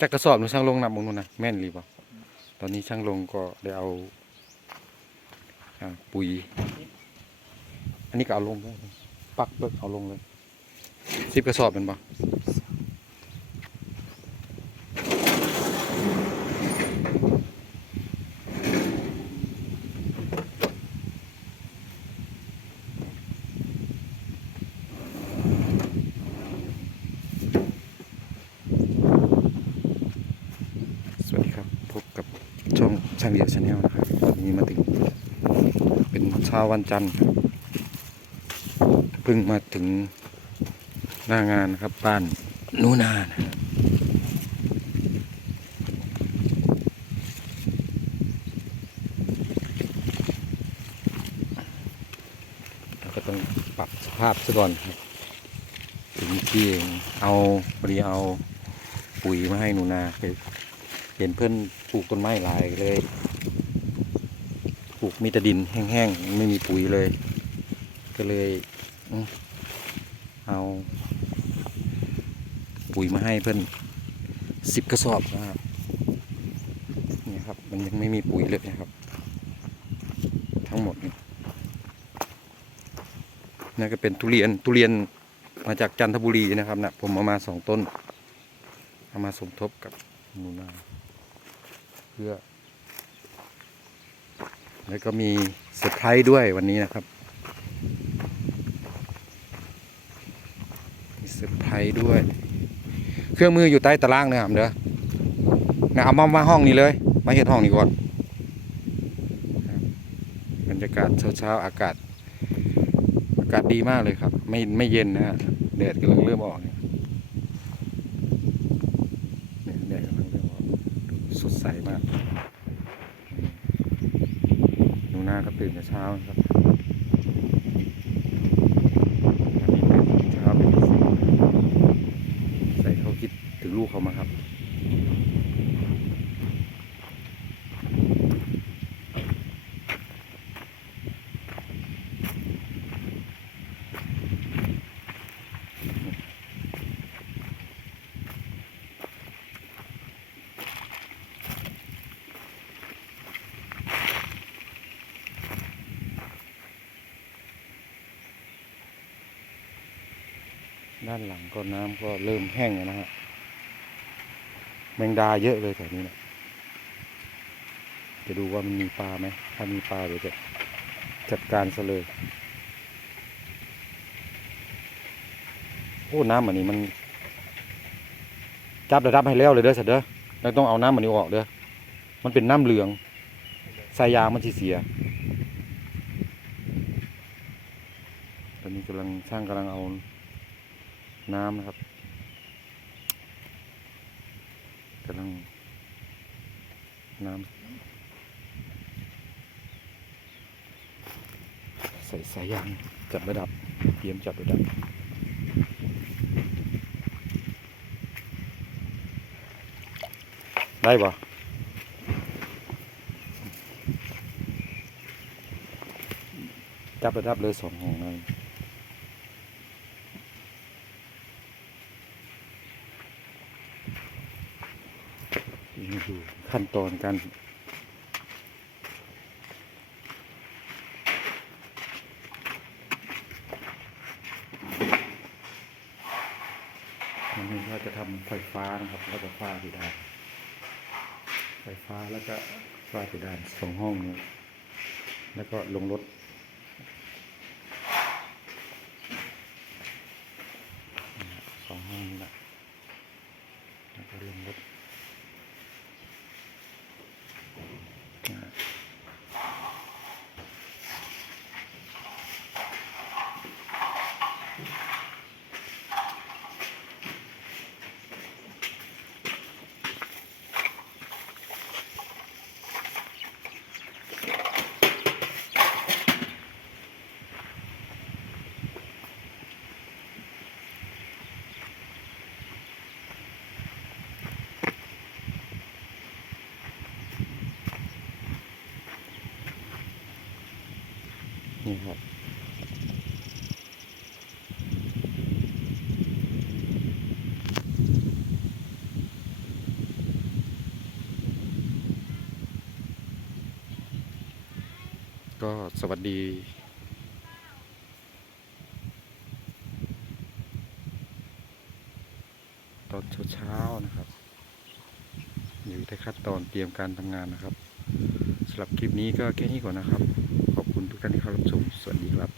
จักกระสอบหนูช่างลงนับมงนู่นนะแม่นหรือเปล่าตอนนี้ช่างลงก็ได้เอาปุ๋ย อันนี้ก็เอาลงเลยปักเบิกเอาลงเลยสิบกระสอบเป็นปะสวัสดีครับ พบกับ ช่างเดียวชาแนลนะครับวันนี้มาถึง เป็นเช้าวันจันทร์เพิ่งมาถึงหน้างานครับบ้านนูนานะครับเราก็ต้องปรับสภาพซะก่อนครับถึงที่เองเอาพอดีเอาปุ๋ยมาให้หนูนาไป เห็นเพื่อนปลูกต้นไม้หลายเลยปลูกมีแต่ดินแห้งๆ ไม่มีปุ๋ยเลย ก็เลยเอาปุ๋ยมาให้เพื่อนสิบกระสอบนะครับนี่ครับ มันยังไม่มีปุ๋ยเลยนะครับ ทั้งหมดนี่นั่ก็เป็นทุเรียนทุเรียนมาจากจันทบุรีนะครับนะผมเอามาสองต้น เอามาสมทบกับหนูนา เพื่อ แล้วก็มีเซอร์ไพรส์ด้วยวันนี้นะครับมีเซอร์ไพรส์ด้วย เครื่องมืออยู่ใต้ตารางนะครับเด้อนะเอามามาห้องนี้เลย มาเห็นห้องนี้ก่อนบรรยากาศเช้าๆอากาศ อากาศดีมากเลยครับ ไม่ไม่เย็นนะฮะแดดกำลังเริ่มออกเนี่ยเนี่ยแดดกำลังเริ่มออกดู สดใสมากหนูนาก็ตื่นแต่เช้าครับอันนี้เป็นเช้าเป็นพิเศษใส่เขาคิดถึงลูกเขามาครับ ด้านหลังก็น้ำก็เริ่มแห้งแล้วนะฮะแมงดาเยอะเลยแถวนี้นะจะดูว่ามันมีปลาไหม ถ้ามีปลาเดี๋ยวจะจัดการซะเลย โอ้ น้ำอันนี้มัน จับระดับให้แล้วเลยเด้อสัตว์เด้อแล้วต้องเอาน้ำอันนี้ออกเด้อ มันเป็นน้ำเหลืองสายยางมันสิเสีย ตอนนี้กำลังช่างกำลังเอา น้ำนะครับกำลังน้ำใส่สายยางจับระดับเตรียมจับระดับได้ปะจับระดับเลยสองห้องนั่ นนี่ดูขั้นตอนการอันนี้ก็จะทำไฟฟ้านะครับ แล้วก็ฟ้าที่ด้านไฟฟ้าแล้วก็ฟ้าที่ด้านสองห้องนี้แล้วก็ลงรถ นะครับก็สวัสดี ตอนเช้านะครับ อยู่ในขั้นตอนเตรียมการทำงานนะครับสำหรับคลิปนี้ก็แค่นี้ก่อนนะครับ คุณทุกท่านที่เข้ารับชม สวัสดีครับ